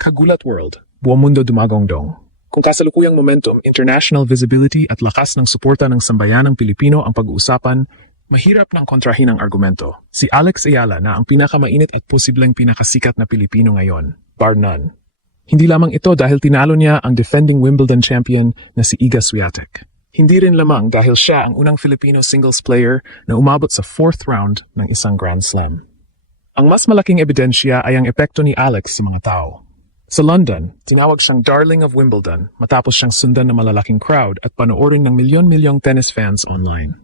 Kagulat World, buong mundo dumagongdong. Kung kasalukuyang momentum, international visibility at lakas ng suporta ng sambayanang Pilipino ang pag-uusapan, mahirap nang kontrahin ang argumento. Si Alex Ayala na ang pinakamainit at posibleng pinakasikat na Pilipino ngayon, bar none. Hindi lamang ito dahil tinalo niya ang defending Wimbledon champion na si Iga Swiatek. Hindi rin lamang dahil siya ang unang Filipino singles player na umabot sa 4th round ng isang Grand Slam. Ang mas malaking ebidensya ay ang epekto ni Alex sa mga tao. Sa London, tinawag siyang Darling of Wimbledon matapos siyang sundan ng malalaking crowd at panoorin ng milyon-milyong tennis fans online.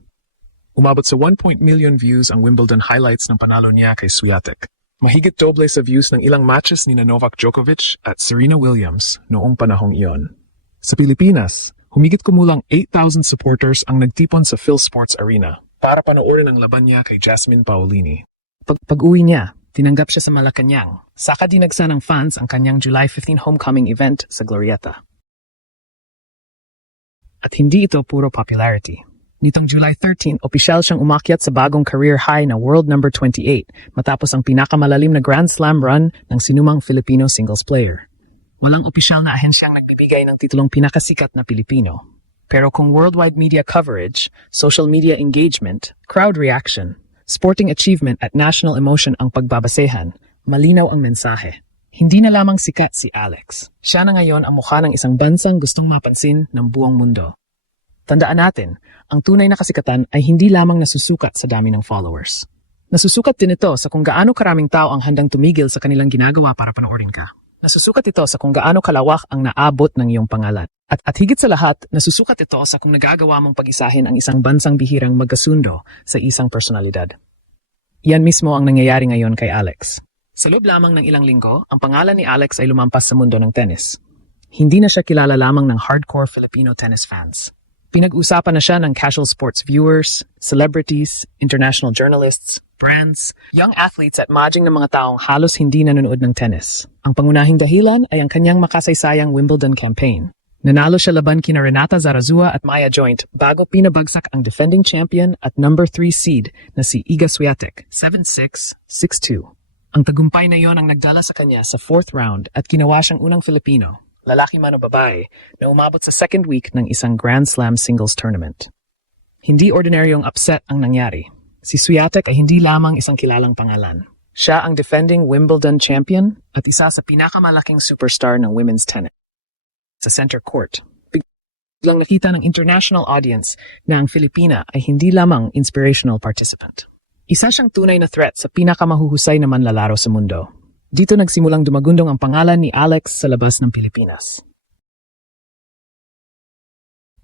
Umabot sa 1 million views ang Wimbledon highlights ng panalo niya kay Swiatek. Mahigit doble sa views ng ilang matches ni Novak Djokovic at Serena Williams noong panahong iyon. Sa Pilipinas, humigit kumulang 8,000 supporters ang nagtipon sa PhilSports Arena para panoorin ang laban niya kay Jasmine Paolini. Pag-uwi niya, tinanggap siya sa Malacanang. Saka dinagsa ng fans ang kanyang July 15 homecoming event sa Glorieta. At hindi ito puro popularity. Nitong July 13, opisyal siyang umakyat sa bagong career high na world number 28 matapos ang pinakamalalim na Grand Slam run ng sinumang Filipino singles player. Walang opisyal na ahensyang nagbibigay ng titulong pinakasikat na Pilipino. Pero kung worldwide media coverage, social media engagement, crowd reaction, sporting achievement at national emotion ang pagbabasehan, malinaw ang mensahe. Hindi na lamang sikat si Alex. Siya na ngayon ang mukha ng isang bansang gustong mapansin ng buong mundo. Tandaan natin, ang tunay na kasikatan ay hindi lamang nasusukat sa dami ng followers. Nasusukat din ito sa kung gaano karaming tao ang handang tumigil sa kanilang ginagawa para panoorin ka. Nasusukat ito sa kung gaano kalawak ang naabot ng iyong pangalan. At higit sa lahat, nasusukat ito sa kung nagagawa mong pag-isahin ang isang bansang bihirang magkasundo sa isang personalidad. Yan mismo ang nangyayari ngayon kay Alex. Sa loob lamang ng ilang linggo, ang pangalan ni Alex ay lumampas sa mundo ng tennis. Hindi na siya kilala lamang ng hardcore Filipino tennis fans. Pinag-usapan na siya ng casual sports viewers, celebrities, international journalists, brands, young athletes at maging ng mga taong halos hindi nanonood ng tennis. Ang pangunahing dahilan ay ang kanyang makasaysayang Wimbledon campaign. Nanalo siya laban kina Renata Zarazua at Maya Joint bago pinabagsak ang defending champion at number 3 seed na si Iga Swiatek, 7-6, 6-2. Ang tagumpay na yon ang nagdala sa kanya sa 4th round at ginawa siyang unang Filipino, lalaki man o babae, na umabot sa 2nd week ng isang Grand Slam singles tournament. Hindi ordinaryong upset ang nangyari. Si Swiatek ay hindi lamang isang kilalang pangalan. Siya ang defending Wimbledon champion at isa sa pinakamalaking superstar ng women's tennis. Sa center court, biglang nakita ng international audience na ang Filipina ay hindi lamang inspirational participant. Isa siyang tunay na threat sa pinakamahuhusay na manlalaro sa mundo. Dito nagsimulang dumagundong ang pangalan ni Alex sa labas ng Pilipinas.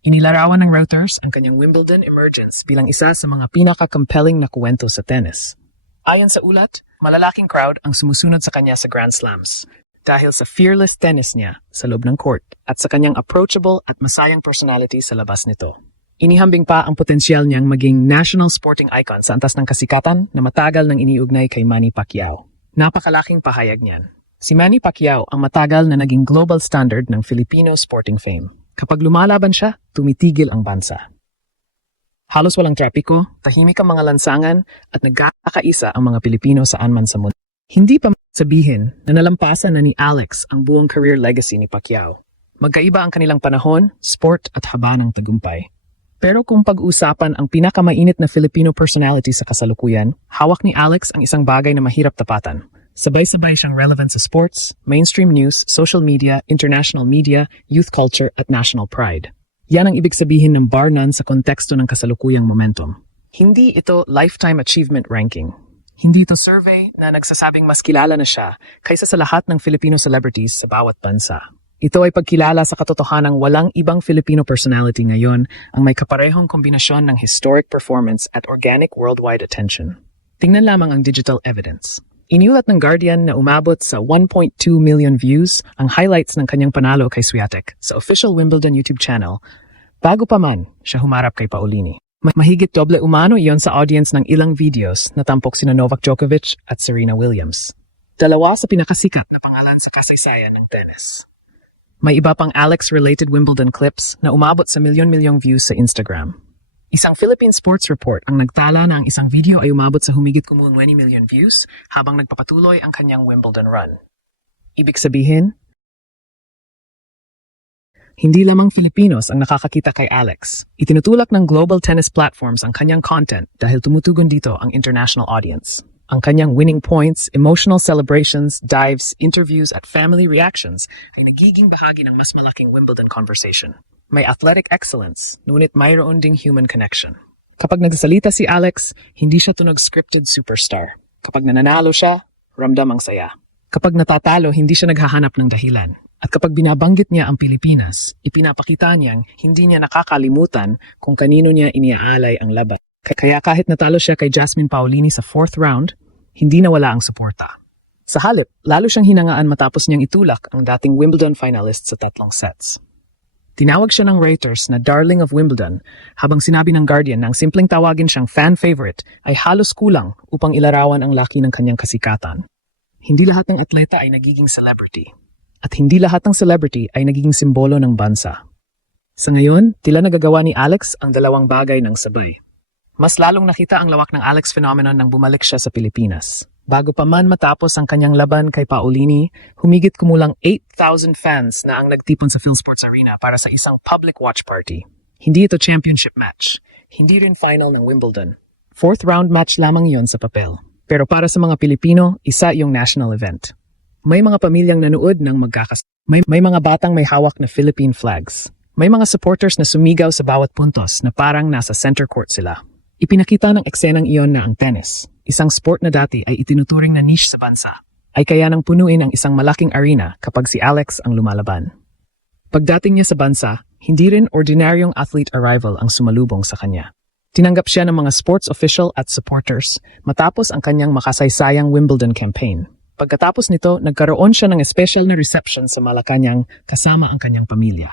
Inilarawan ng Reuters ang kanyang Wimbledon emergence bilang isa sa mga pinaka-compelling na kwento sa tennis. Ayon sa ulat, malalaking crowd ang sumusunod sa kanya sa Grand Slams dahil sa fearless tennis niya sa loob ng court at sa kanyang approachable at masayang personality sa labas nito. Inihambing pa ang potensyal niyang maging national sporting icon sa antas ng kasikatan na matagal nang iniugnay kay Manny Pacquiao. Napakalaking pahayag niyan. Si Manny Pacquiao ang matagal na naging global standard ng Filipino sporting fame. Kapag lumalaban siya, tumitigil ang bansa. Halos walang trapiko, tahimik ang mga lansangan at nagkakaisa ang mga Pilipino saan man sa mundo. Hindi pa sabihin na nalampasan na ni Alex ang buong career legacy ni Pacquiao. Magkaiba ang kanilang panahon, sport at haba ng tagumpay. Pero kung pag-usapan ang pinakamainit na Filipino personality sa kasalukuyan, hawak ni Alex ang isang bagay na mahirap tapatan. Sabay-sabay siyang relevant sa sports, mainstream news, social media, international media, youth culture at national pride. Yan ang ibig sabihin ng bar none sa konteksto ng kasalukuyang momentum. Hindi ito lifetime achievement ranking. Hindi ito survey na nagsasabing mas kilala na siya kaysa sa lahat ng Filipino celebrities sa bawat bansa. Ito ay pagkilala sa katotohanang walang ibang Filipino personality ngayon ang may kaparehong kombinasyon ng historic performance at organic worldwide attention. Tingnan lamang ang digital evidence. Iniulat ng Guardian na umabot sa 1.2 million views ang highlights ng kanyang panalo kay Swiatek sa official Wimbledon YouTube channel bago pa man siya humarap kay Paolini. Mahigit doble umano iyon sa audience ng ilang videos na tampok sina Novak Djokovic at Serena Williams. Dalawa sa pinakasikat na pangalan sa kasaysayan ng tennis. May iba pang Alex-related Wimbledon clips na umabot sa milyon-milyong views sa Instagram. Isang Philippine Sports Report ang nagtala na ang isang video ay umabot sa humigit kumulang 20 million views habang nagpapatuloy ang kanyang Wimbledon run. Ibig sabihin, Hindi lamang Filipinos ang nakakakita kay Alex. Itinutulak ng global tennis platforms ang kanyang content dahil tumutugon dito ang international audience. Ang kanyang winning points, emotional celebrations, dives, interviews at family reactions ay nagiging bahagi ng mas malaking Wimbledon conversation. May athletic excellence, ngunit mayroon ding human connection. Kapag nagsalita si Alex, hindi siya tunog scripted superstar. Kapag nananalo siya, ramdam ang saya. Kapag natatalo, hindi siya naghahanap ng dahilan. At kapag binabanggit niya ang Pilipinas, ipinapakita niyang hindi niya nakakalimutan kung kanino niya iniaalay ang laban. Kaya kahit natalo siya kay Jasmine Paolini sa 4th round, hindi nawala ang suporta. Sa halip, lalo siyang hinangaan matapos niyang itulak ang dating Wimbledon finalist sa 3 sets. Tinawag siya ng Reuters na Darling of Wimbledon, habang sinabi ng Guardian na ang simpleng tawagin siyang fan favorite ay halos kulang upang ilarawan ang laki ng kanyang kasikatan. Hindi lahat ng atleta ay nagiging celebrity. At hindi lahat ng celebrity ay nagiging simbolo ng bansa. Sa ngayon, tila nagagawa ni Alex ang dalawang bagay ng sabay. Mas lalong nakita ang lawak ng Alex phenomenon nang bumalik siya sa Pilipinas. Bago pa man matapos ang kanyang laban kay Paolini, humigit kumulang 8,000 fans na ang nagtipon sa PhilSports Arena para sa isang public watch party. Hindi ito championship match. Hindi rin final ng Wimbledon. 4th round match lamang yon sa papel. Pero para sa mga Pilipino, isa yung national event. May mga pamilyang nanood ng may mga batang may hawak na Philippine flags. May mga supporters na sumigaw sa bawat puntos na parang nasa center court sila. Ipinakita ng eksenang iyon na ang tennis, isang sport na dati ay itinuturing na niche sa bansa, ay kaya nang punuin ang isang malaking arena kapag si Alex ang lumalaban. Pagdating niya sa bansa, hindi rin ordinaryong athlete arrival ang sumalubong sa kanya. Tinanggap siya ng mga sports official at supporters matapos ang kanyang makasaysayang Wimbledon campaign. Pagkatapos nito, nagkaroon siya ng espesyal na reception sa Malacanang kasama ang kanyang pamilya.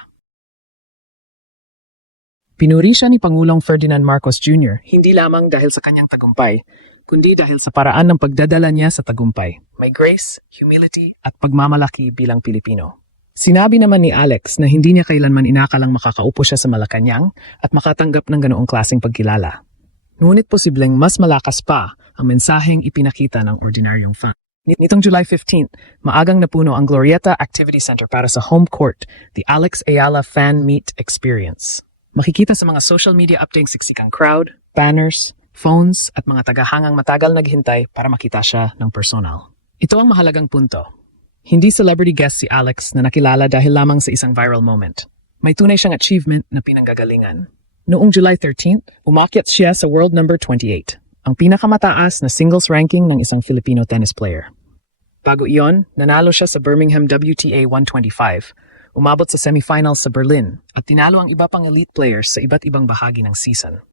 Pinuri siya ni Pangulong Ferdinand Marcos Jr. hindi lamang dahil sa kanyang tagumpay, kundi dahil sa paraan ng pagdadala niya sa tagumpay. May grace, humility at pagmamalaki bilang Pilipino. Sinabi naman ni Alex na hindi niya kailanman inakalang makakaupo siya sa Malacanang at makatanggap ng ganoong klaseng pagkilala. Ngunit posibleng mas malakas pa ang mensaheng ipinakita ng ordinaryong fan. Nitong July 15, maagang napuno ang Glorieta Activity Center para sa home court, the Alex Ayala Fan Meet Experience. Makikita sa mga social media updates siksikang crowd, banners, phones at mga tagahangang matagal naghintay para makita siya ng personal. Ito ang mahalagang punto. Hindi celebrity guest si Alex na nakilala dahil lamang sa isang viral moment. May tunay siyang achievement na pinanggagalingan. Noong July 13, umakyat siya sa world number 28, ang pinakamataas na singles ranking ng isang Filipino tennis player. Bago iyon, nanalo siya sa Birmingham WTA 125, umabot sa semifinals sa Berlin, at tinalo ang iba pang elite players sa iba't ibang bahagi ng season.